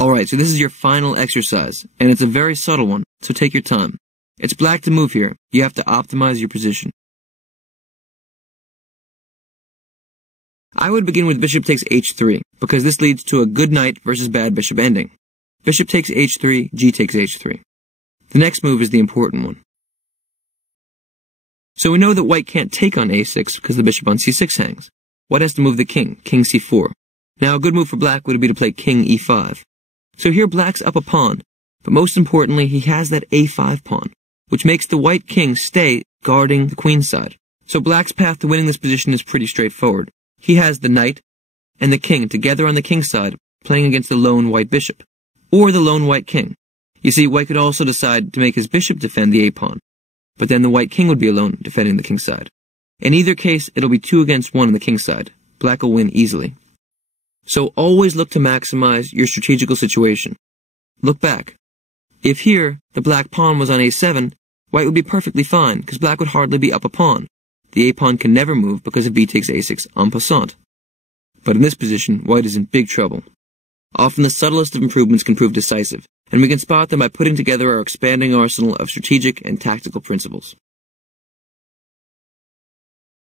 Alright, so this is your final exercise, and it's a very subtle one, so take your time. It's black to move here. You have to optimize your position. I would begin with bishop takes h3, because this leads to a good knight versus bad bishop ending. Bishop takes h3, g takes h3. The next move is the important one. So we know that white can't take on a6 because the bishop on c6 hangs. White has to move the king c4. Now a good move for black would be to play king e5. So here black's up a pawn, but most importantly he has that a5 pawn, which makes the white king stay guarding the queen side. So black's path to winning this position is pretty straightforward. He has the knight and the king together on the king side, playing against the lone white bishop, or the lone white king. You see, white could also decide to make his bishop defend the a-pawn, but then the white king would be alone defending the king side. In either case, it'll be 2 against 1 on the king side. Black will win easily. So always look to maximize your strategical situation. Look back. If here, the black pawn was on a7, white would be perfectly fine, because black would hardly be up a pawn. The a-pawn can never move because of b takes a6 en passant. But in this position, white is in big trouble. Often the subtlest of improvements can prove decisive, and we can spot them by putting together our expanding arsenal of strategic and tactical principles.